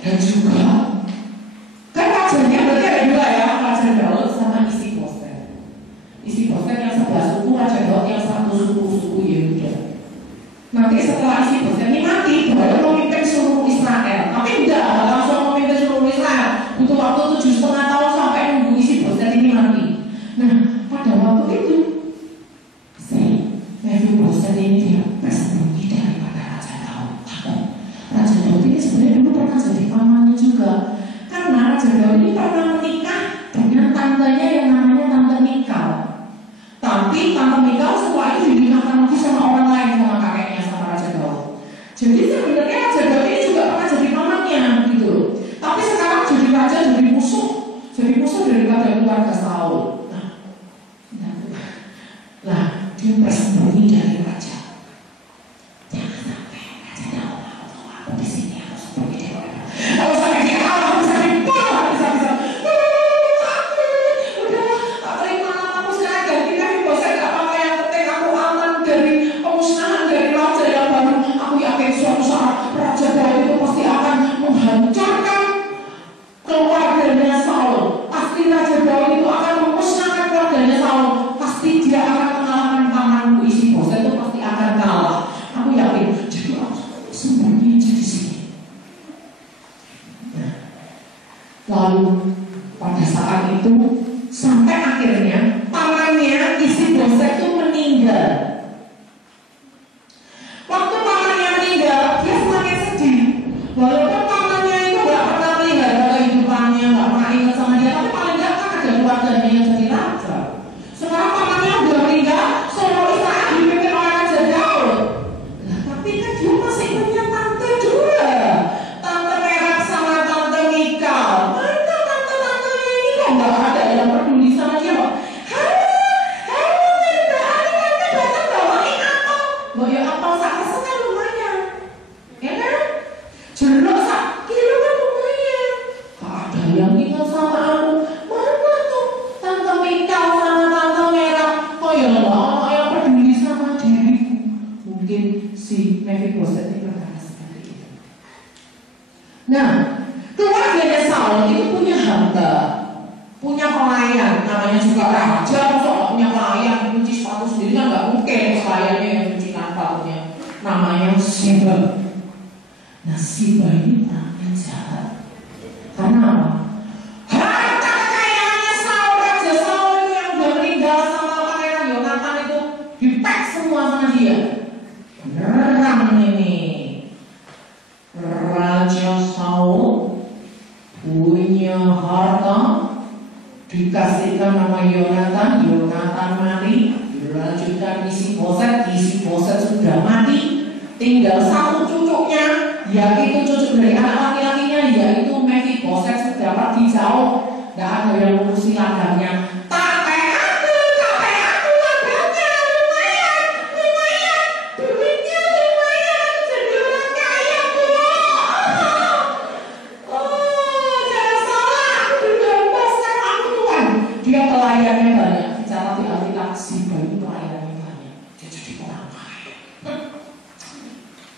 Dan juga kan rajanya berarti ada dua ya, Raja Daud sama Isi-Boset. Isi-Boset yang sebelah suku, Raja Daud yang satu suku Yehuda. Nanti setelah Isi-Boset ini mati, baru memimpin seluruh Israel. Tapi enggak langsung memimpin seluruh Israel. Butuh waktu 7,5 tahun sampai nunggu Isi-Boset ini mati. Nah, pada waktu itu Mephiboset ini dia bersembunyi daripada Raja Daud. Raja Daud ini sebenarnya dulu pernah jadi pamannya juga. Karena Raja Daud ini pernah menikah dengan tantenya yang namanya Tante Mikal. Tapi Tante Mikal setelah itu dinikahkan lagi sama orang lain, sama kakeknya, sama Raja Daud. Jadi sebenarnya Raja Daud ini juga pernah jadi pamannya gitu. Tapi sekarang jadi raja, jadi musuh daripada keluarga Saul. Nah, dia bersembunyi dari raja. Jangan sampai Raja Daud tahu aku di sini, aku sembunyi dari raja. Kalau sampai dia tahu, aku bisa dibunuh, bisa. Udah, tak terima aku sekarang ganti Mephiboset, gak apa-apa, yang penting aku aman dari pemusnahan dari raja yang baru. Aku yakin suatu saat Raja Daud itu pasti akan menghancurkan keluarganya Saul. Pasti Raja Daud itu akan memusnahkan keluarganya Saul. Pasti dia akan mengalahkan pamanku Isi-Boset, itu pasti akan kalah. Aku yakin. Jadi aku sembunyi aja di sini. Nah, lalu pada saat itu sampai akhirnya pamannya Isi-Boset itu meninggal. Waktu pamannya meninggal, dia semakin sedih. Walaupun pamannya itu gak pernah melihara kehidupannya, gak pernah ingat sama dia, tapi paling gak kan ada keluarganya yang jadi raja. Sekarang pamannya udah meninggal, seluruh Israel dipimpin oleh Raja Daud. Nah, tapi kan dia masih punya tante dua, Tante Merah sama Tante Mikal. Mana tante-tante ini kok nggak ada yang peduli sama dia? Halo, tante datang bawain apel. Mau ya apel sakit kan lumayan, ya kan? Jeruk sak kilo kan lumayan. Gak ada yang ingat sama aku. Mana tuh Tante Mikal sama Tante Merah? Oh ya Allah, yang peduli sama diriku. Mungkin si Mephiboset ini berkata seperti itu. Nah, keluarganya Saul itu punya hamba, punya pelayan, namanya juga raja. Masa punya pelayan mencuci sepatu sendiri kan nggak mungkin. Pelayannya yang mencuci sepatunya namanya Siba. Nah, Siba ini orangnya jahat. Karena apa? Harta kekayaannya Saul, Raja Saul itu yang udah meninggal sama pangeran Yonatan itu dipack semua sama dia. Beneran ini Raja Saul punya harta, dikasihkan nama Yonatan, Yonatan mati, dilanjutkan Isi-Boset, Isi-Boset sudah mati, tinggal satu cucunya, yaitu cucu dari anak laki-lakinya, yaitu Mephiboset sudah pergi jauh, tidak ada yang ngurusi ladangnya. Kakek aku ladangnya lumayan, duitnya lumayan, jadi orang kaya bu. Jangan salah, aku dibebas kan aku tuan. Dia pelayannya banyak, bicara di Alkitab Siba ini pelayannya banyak, dia jadi orang kaya.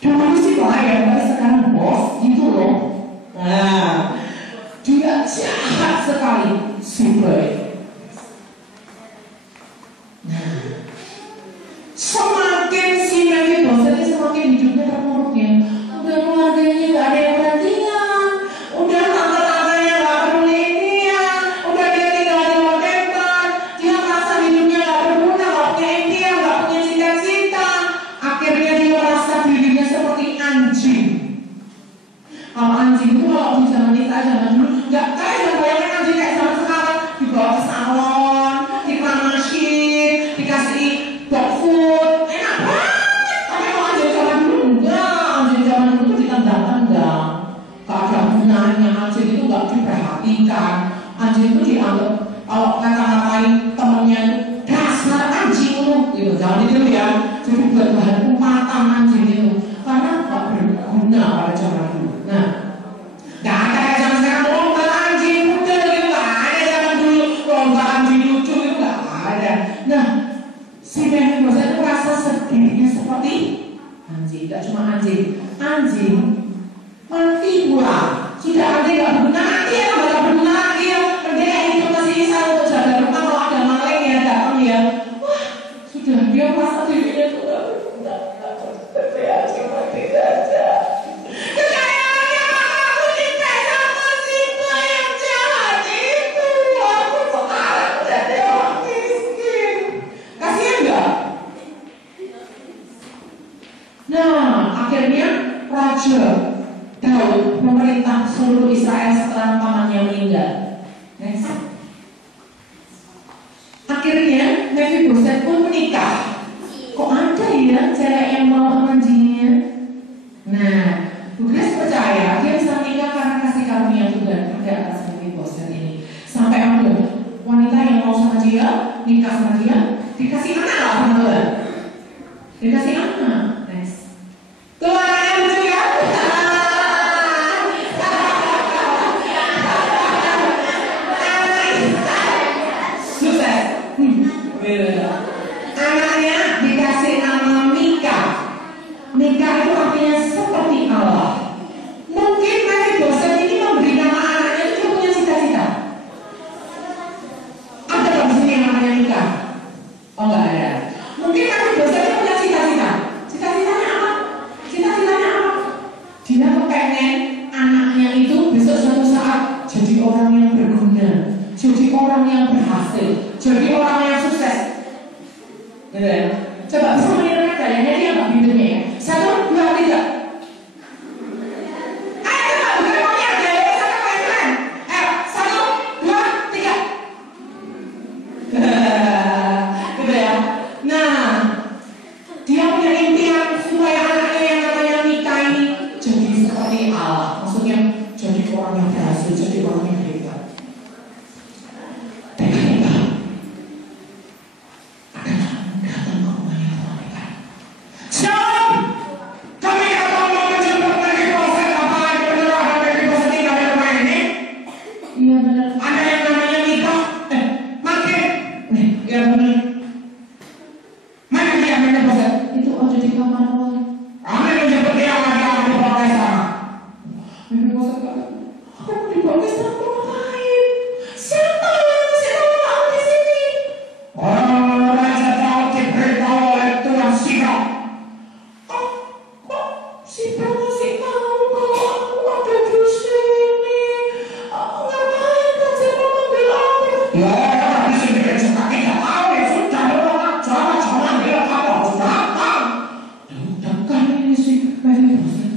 Dulu sih pelayan, tapi sekarang bos gitu loh. Nah, dia jahat sekali Siba. Nah, semakin si Mephiboset ini semakin hidupnya terpuruk ya. Udah keluarganya gak ada yang perhatian, udah tante-tantenya gak peduli dia, udah dia tinggal di hotel, dia merasa hidupnya gak berguna, gak punya impian, gak punya cita-cita. Akhirnya dia merasa dirinya seperti anjing. Kalau anjing itu kalau di zaman kita zaman dulu nggak kayak yang bayangin anjing kayak zaman sekarang, dibawa ke salon, dikramasin, dikasih dog food, enak banget. Tapi kalau anjing zaman dulu enggak, anjing zaman dulu tuh ditendang-tendang, gak ada gunanya. Anjing itu nggak diperhatikan, anjing itu dianggap kalau ngata-ngatain temennya itu dasar anjing lu, gitu. Jangan ditiru ya. Jadi buat bahan umatan anjing itu, karena nggak berguna pada zaman dulu. Nah, gak ada kayak zaman sekarang lomba anjing muda gitu, gak ada zaman dulu lomba anjing lucu itu gak ada. Nah, si Mephiboset itu merasa dirinya seperti anjing, gak cuma anjing mati pula. Tidak Daud memerintah seluruh Israel setelah pamannya meninggal. Next. Akhirnya Mephibosheth pun menikah. Kok ada ya cewek yang mau sama jinnya? Nah, Bu Grace percaya dia bisa menikah karena kasih karunia Tuhan ada atas Mephibosheth ini. Sampai ada wanita yang mau sama dia, nikah sama dia, dikasih anak lah sama Tuhan. Dikasih anak. Next. Tuhan lucu ya? Sukses. Anaknya dikasih nama Mika. Mika itu artinya seperti Allah. Mungkin Mephibosheth ini memberi nama anaknya itu punya cita-cita. Ada nggak di sini yang namanya Mika? Oh nggak ada. Mungkin Mephibosheth itu punya cita-cita. Cita-citanya apa? Cita-citanya apa? Dia kepengen anaknya itu besok suatu saat jadi orang yang berguna, jadi orang yang berhasil, jadi orang yang sukses. Gitu ya? Coba bisa mendengarkan kayaknya dia nggak bibirnya ya. 1, 2, 3. Ayo coba bukan maunya gaya sama keren. Ayo 1, 2, 3. Gitu ya. Nah, dia punya impian supaya anaknya yang namanya Mika ini jadi seperti Allah. Maksudnya jadi orang yang berhasil, jadi orang yang hebat. Tiba-tiba ada tamu datang ke rumahnya mereka. Shalom, kami akan mau menjemput Mephibosheth. Apa ada benar ada Mephibosheth tinggal di rumah ini? Iya benar. Ada yang namanya Mika. Makin. Iya benar. Mana dia Mephibosheth? Itu ada di kamar Roy. Kami menjemput dia akan dibawa ke sana. Mephibosheth kata, aku mau dibawa ke sana ngapain? Siapa mau di sini? Orang Raja Daud diberitahu oleh Tuhan Siba. Oh, kok Siba masih tahu kalau aku ada di sini? Ngapain Raja memanggil aku? Ya, tapi sendiri juga tidak tahu ya sudah orang jangan bilang kamu harus datang. Datang ini si Mephibosheth.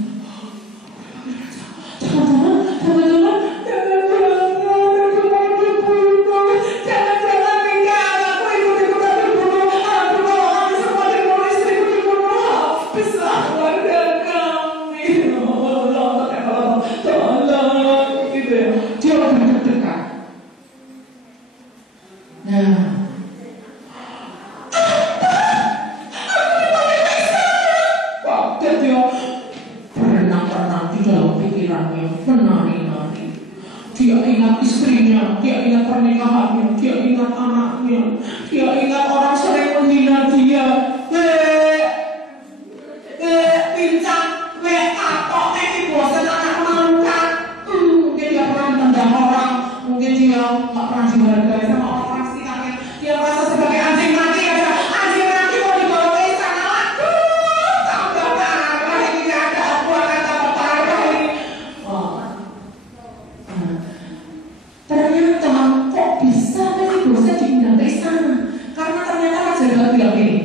Jangan-jangan Mika anakku ikut-ikutan dibunuh. Aduh, kami semua dibunuh, istriku dibunuh. Habislah keluarga kami. Tolong, gitu ya. Dia lebih dekat. Nah, waktu dia berenang-renang di dalam pikirannya, menari-nari. Dia ingat istrinya, dia ingat pernikahannya, dia ingat anaknya, dia ingat orang sering menghina dia. Pincang, atok, Mephibosheth anak malukan. Mungkin dia pernah ditendang orang, mungkin dia nggak pernah dihargai sama orang sekitarnya. Dia merasa sebagai anjing mati aja. Anjing mati mau dibawa ke istana. Aduh, tambah parah ini ada aku akan tambah parah ini. Ternyata kok bisa Mephibosheth diundang ke istana? Karena ternyata Raja Daud bilang gini.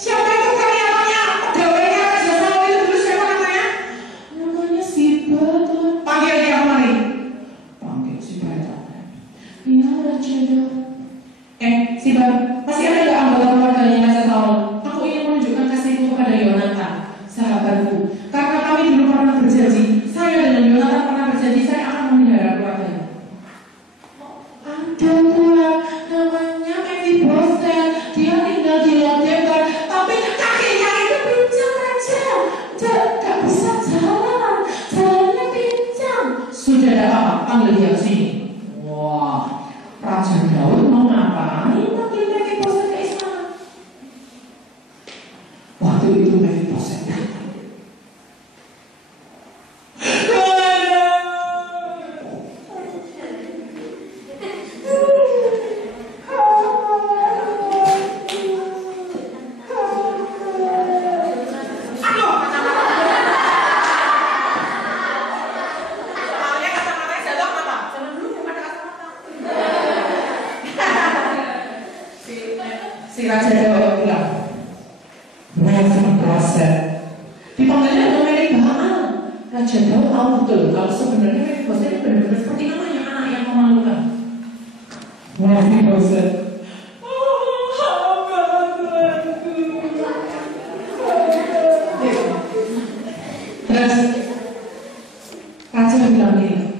Siapa itu karyawannya? Pegawainya Raja Saul itu dulu siapa namanya? Namanya Siba tuh. Panggil dia kemari. Panggil Siba itu. Iya Raja Daud. Siba, masih ada nggak anggota keluarganya Raja Saul? Aku ingin menunjukkan kasihku kepada Yonatan, sahabatku. Karena kami dulu pernah berjanji, saya dengan Yonatan pernah berjanji saya akan memelihara keluarganya. Ada Tuhan, namanya Mephibosheth. Dia tinggal di Lodebar, tapi kakinya itu pincang Raja. Gak bisa jalan, jalannya pincang. Sudah ada apa? Panggil dia ke sini. Wah, Raja Daud mau ngapain panggil Mephibosheth ke istana? Waktu itu Mephibosheth datang. Aduh, aja tahu betul kalau sebenarnya Mephiboset ini benar-benar seperti namanya, anak yang memalukan. Mephiboset. Terus raja bilang gini,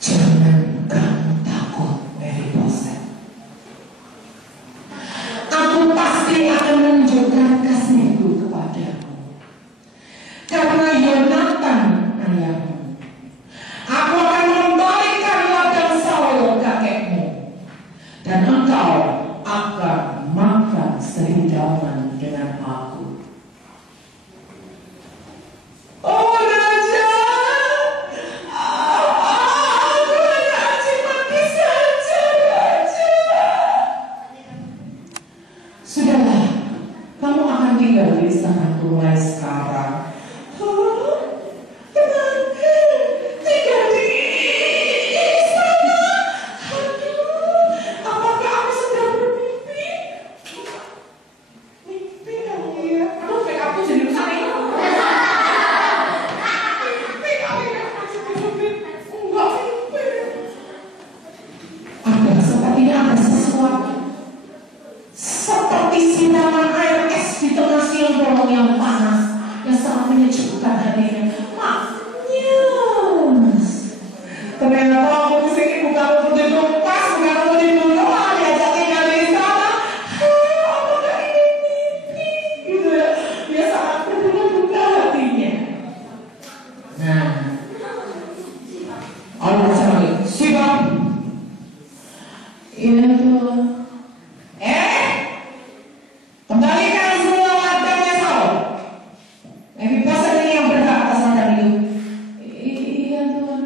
jangan kamu takut Mephiboset. Aku pasti akan menunjukkan kasihku kepadamu. Karena Yonatan ayahmu, aku akan membalikkan ladang Saul kakekmu, dan engkau akan makan serindaman dengan aku. Oh Raja, aku hanya mati saja Raja. Sudahlah, kamu akan tinggal di sana mulai sekarang. Tinggal di sana. Aduh, apakah aku sedang bermimpi? Mimpi kali ya. Aduh, make upku jadi rusak ini. Mimpi kali ya. Enggak mimpi. Sepertinya ada sesuatu. Seperti siraman air es di tengah siang bolong yang panas, yang sangat menyejukkan hatinya. Maknyus. Ternyata aku kesini bukan untuk ditupas, bukan untuk dibunuh, diajak tinggal di sana. Apakah ini mimpi? Gitu ya. Dia sangat berduka hatinya. Nah, Allah baca lagi. Siapa? Ini tuh. Kembalikan semua ladangnya Saul. Mephiboset ini yang berhak atas ladang itu. Iya Tuhan.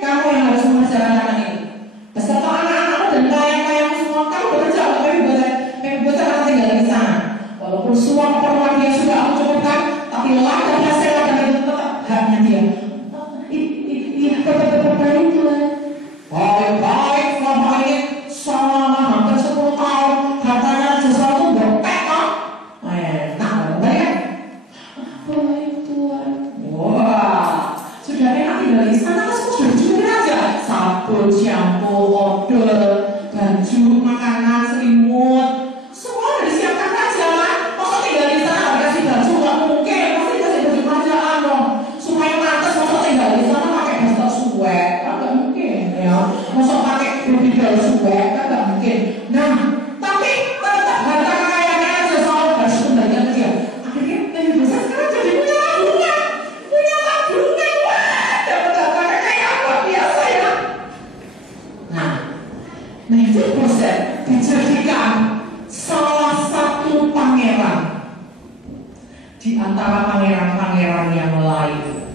Kamu yang harus mengerjakan ini. Beserta anak-anakmu dan pelayan-pelayanmu semua, kamu bekerja untuk Mephiboset. Mephiboset akan tinggal di sana. Walaupun semua keperluan dia sudah aku cukupkan, tapi ladang hasil ladang itu tetap haknya dia. Iya, baik Tuhan. Baik, selama ini selama hampir 10 tahun katanya sesuatu berpek kan? Nah, kembalikan. Baik Tuhan. Wah, sudah enak tinggal di sana, kan semua sudah dicukupi aja. Sabun, shampoo, odol, baju, makanan, selimut, semua udah disiapkan aja kan? Masa tinggal di sana nggak dikasih baju? Nggak mungkin, pasti dikasih baju kerajaan dong. Supaya pantas, masa tinggal di sana pakai daster suwek, kan nggak mungkin ya. Masa pakai bidal suwek, kan nggak mungkin. Nah, tapi tetap harta kekayaannya aja Saul harus kembalikan ke dia. Akhirnya Mephiboset sekarang jadi punya tabungan. Wah, dapat harta kekayaan luar biasa ya. Nah, Mephiboset dijadikan salah satu pangeran di antara pangeran-pangeran yang lain.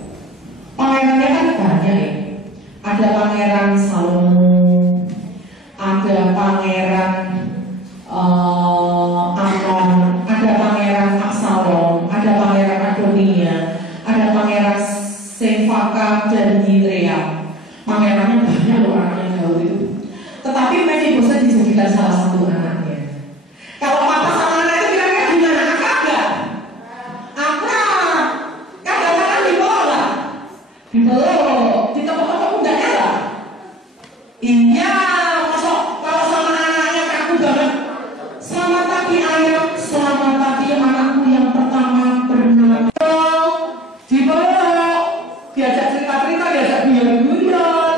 Pangerannya kan banyak ya. Ada pangeran Salomo, ada pangeran Amnon, ada pangeran Absalom, ada pangeran Adonia, ada pangeran Sefaka dan Yitream. Pangerannya banyak loh anaknya Daud itu. Tetapi Mephiboset dijadikan salah satu anaknya. Kalau papa sama anak itu kira-kira gimana? Akrab gak? Akrab. Kadang-kadang dipeluk gak? Dipeluk. Ditepuk-tepuk pundaknya gak? Iya. Masuk kalau sama anaknya kaku banget. Selamat pagi ayah. Selamat pagi anakku yang pertama bernama. Dipeluk. Diajak cerita-cerita, diajak guyon-guyon.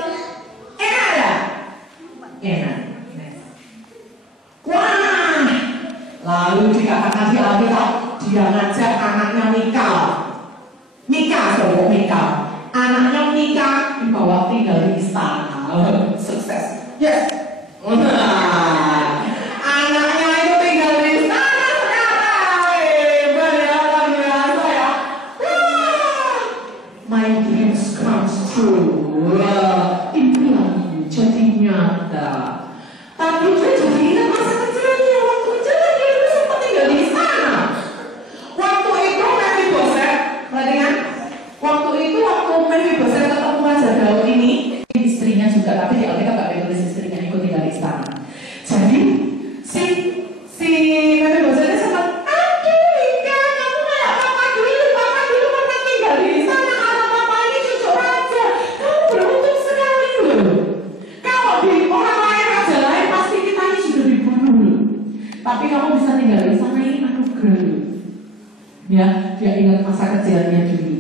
Enak ya? Enak. Wah, lalu dikatakan di Alkitab dia ngajak anaknya Mika, anaknya Mika dibawa tinggal di istana. Sukses, yes. Anaknya itu tinggal di istana sekarang. Luar biasa ya. My dreams comes true. Impian jadi nyata. Tapi dia jadi ingat masa kecilnya, waktu kecilnya dia dulu sempat tinggal di sana. Ya, dia ingat masa kecilnya dulu.